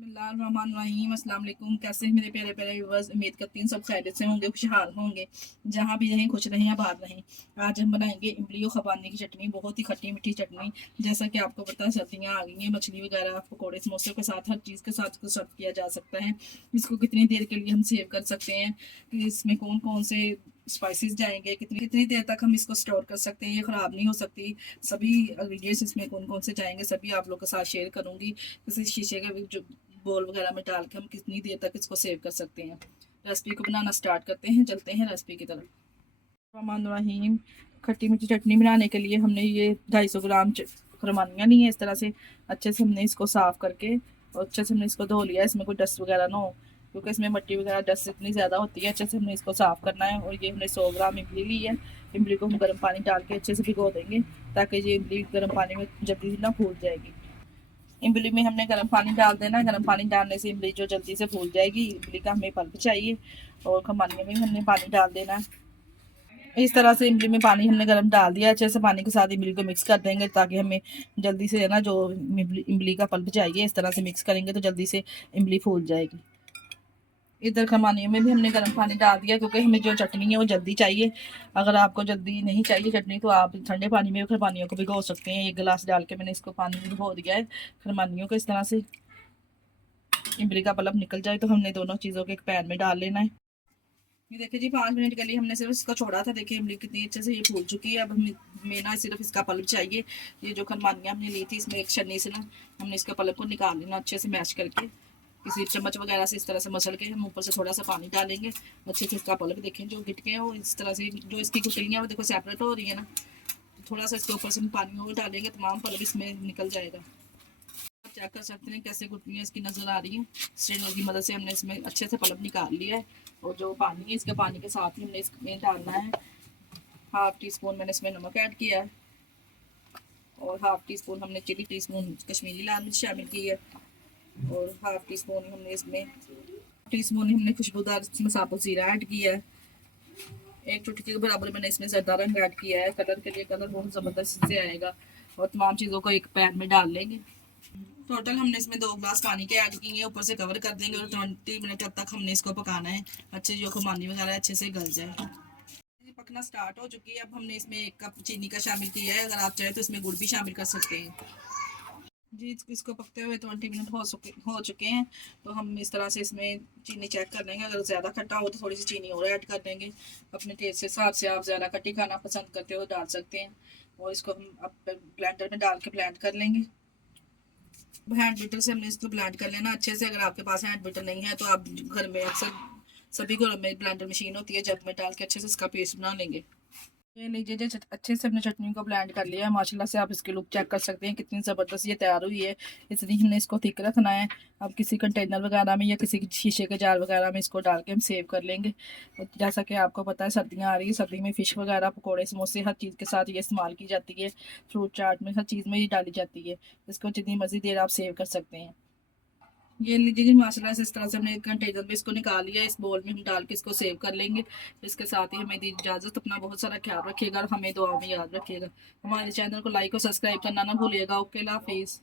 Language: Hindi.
बिस्मिल्लाहिर्रहमानिर्रहीम। अस्सलाम वालेकुम। कैसे हैं मेरे प्यारे प्यारे व्यूअर्स? उम्मीद करती हूँ सब खैरियत से होंगे, खुशहाल होंगे। जहाँ भी रहें खुश रहें, आबाद रहें। आज हम बनाएंगे इमली और खबानी की चटनी, बहुत ही खट्टी मीठी चटनी। जैसा कि आपको पता है सर्दियाँ आ गई हैं, मछली वगैरह पकौड़े समोसे के साथ हर चीज़ के साथ इसको सर्व किया जा सकता है। इसको कितनी देर के लिए हम सेव कर सकते हैं, कि इसमें कौन कौन से स्पाइसेस जाएंगे, कितनी कितनी देर तक हम इसको स्टोर कर सकते हैं, ये ख़राब नहीं हो सकती। सभी इंग्रेडिएंट्स इसमें कौन कौन से जाएंगे सभी आप लोग के साथ शेयर करूँगी। किसी शीशे का जो बोल वगैरह में डाल के हम कितनी देर तक इसको सेव कर सकते हैं। रेसिपी को बनाना स्टार्ट करते हैं, चलते हैं रेसिपी की तरफ। रहीम। खट्टी मीठी चटनी बनाने के लिए हमने ये 250 ग्राम खरमानियाँ ली हैं। इस तरह से अच्छे से हमने इसको साफ़ करके और अच्छे से हमने इसको धो लिया, इसमें कोई डस्ट वगैरह ना हो, क्योंकि इसमें मट्टी वगैरह डस्ट इतनी ज़्यादा होती है। अच्छे से हमने इसको साफ़ करना है। और ये हमने 100 ग्राम इमली ली है। इमली को हम गर्म पानी डाल के अच्छे से भिगो देंगे, ताकि ये इमली गर्म पानी में जल्दी ना फूल जाएगी। इमली में हमने गर्म पानी डाल देना है। गर्म पानी डालने से इमली जो जल्दी से फूल जाएगी। इमली का हमें पल्प चाहिए और खमानियों में हमने पानी डाल देना है। इस तरह से इमली में पानी हमने गर्म डाल दिया, अच्छे से पानी के साथ इमली को मिक्स कर देंगे, ताकि हमें जल्दी से है ना जो इमली का पल्प चाहिए, इस तरह से मिक्स करेंगे तो जल्दी से इमली फूल जाएगी। इधर खमानियों में भी हमने गर्म पानी डाल दिया, क्योंकि हमें जो चटनी है वो जल्दी चाहिए। अगर आपको जल्दी नहीं चाहिए चटनी, तो आप ठंडे पानी में खरमानियों को भिगो सकते हैं। 1 गिलास डाल के मैंने इसको पानी में भिगो दिया है खरमानियों को। इस तरह से इमली का पल्प निकल जाए तो हमने दोनों चीज़ों के एक पैन में डाल लेना है। ये देखिए जी, 5 मिनट के लिए हमने सिर्फ इसको छोड़ा था। देखिए इमली कितनी अच्छे से ये फूल चुकी है। अब हमें ना सिर्फ इसका पल्प चाहिए। ये जो खरमानियाँ हमने ली थी, इसमें एक छन्नी से ना हमने इसका पल्प को निकाल लेना, अच्छे से मैश करके किसी चम्मच वगैरह से इस तरह से मसल के हम ऊपर से थोड़ा सा पानी डालेंगे। अच्छे से इसका पल्प देखें जो गिटके हैं वो इस तरह से, जो इसकी गुठलियाँ वो देखो सेपरेट हो रही है ना, थोड़ा सा इसके ऊपर से हम पानी और डालेंगे, तमाम पल्प इसमें निकल जाएगा। चेक कर सकते हैं कैसे गुठलियाँ इसकी नज़र आ रही हैं। स्ट्रेनर की मदद से हमने इसमें अच्छे से पल्प निकाल लिया है। और जो पानी है, इसके पानी के साथ ही हमने इसमें डालना है 1/2 टीस्पून मैंने इसमें नमक ऐड किया है। और 1/2 टीस्पून हमने चिली टीस्पून कश्मीरी लाल मिर्च शामिल की है। और 1/2 टीस्पून हमने खुशबूदार साबुत ज़ीरा ऐड किया है। 1 चुटकी के बराबर मैंने इसमें ज़रदा रंग ऐड किया है, कलर के लिए। कलर बहुत ज़बरदस्त से आएगा। और तमाम चीज़ों को एक पैन में डाल लेंगे। टोटल हमने इसमें 2 गिलास पानी के ऐड किए हैं। ऊपर से कवर कर देंगे और 20 मिनट तक हमने इसको पकाना है, अच्छे जो खमानी वगैरह अच्छे से गल जाए। पकना स्टार्ट हो चुकी है। अब हमने इसमें 1 कप चीनी का शामिल किया है। अगर आप चाहें तो इसमें गुड़ भी शामिल कर सकते हैं। जी, इसको पकते हुए 20 मिनट हो चुके हैं। तो हम इस तरह से इसमें चीनी चेक कर लेंगे। अगर ज़्यादा खट्टा हो तो थोड़ी सी चीनी और ऐड कर देंगे। अपने टेस्ट के हिसाब से आप ज़्यादा खट्टी खाना पसंद करते हो डाल सकते हैं। और इसको हम अब ब्लेंडर में डाल के ब्लेंड कर लेंगे। हैंड बीटर से हमने इसको ब्लेंड कर लेना अच्छे से। अगर आपके पास हैंड बीटर नहीं है तो आप घर में अक्सर सभी घरों में ब्लेंडर मशीन होती है, जग में डाल के अच्छे से इसका पेस्ट बना लेंगे। ये लीजिए जी, अच्छे से हमने चटनी को ब्लेंड कर लिया है। माशाल्लाह से आप इसके लुक चेक कर सकते हैं कितनी ज़बरदस्त ये तैयार हुई है। इसलिए हमने इसको थिक रखना है। अब किसी कंटेनर वगैरह में या किसी शीशे के जार वगैरह में इसको डाल के हम सेव कर लेंगे। जैसा कि आपको पता है सर्दियाँ आ रही है, सर्दी में फ़िश वगैरह पकौड़े समोसे हर चीज़ के साथ ये इस्तेमाल की जाती है। फ्रूट चाट में हर चीज़ में ये डाली जाती है। इसको जितनी मर्ज़ी देर आप सेव कर सकते हैं। ये लीजिए जी, माशाल्लाह से इस तरह से हमने एक कंटेनर में इसको निकाल लिया। इस बोल में हम डाल के इसको सेव कर लेंगे। इसके साथ ही हमें दी इजाज़त। अपना बहुत सारा ख्याल रखिएगा और हमें दुआ में याद रखिएगा। हमारे चैनल को लाइक और सब्सक्राइब करना ना भूलिएगा। ओके, अल्लाह हाफिज़।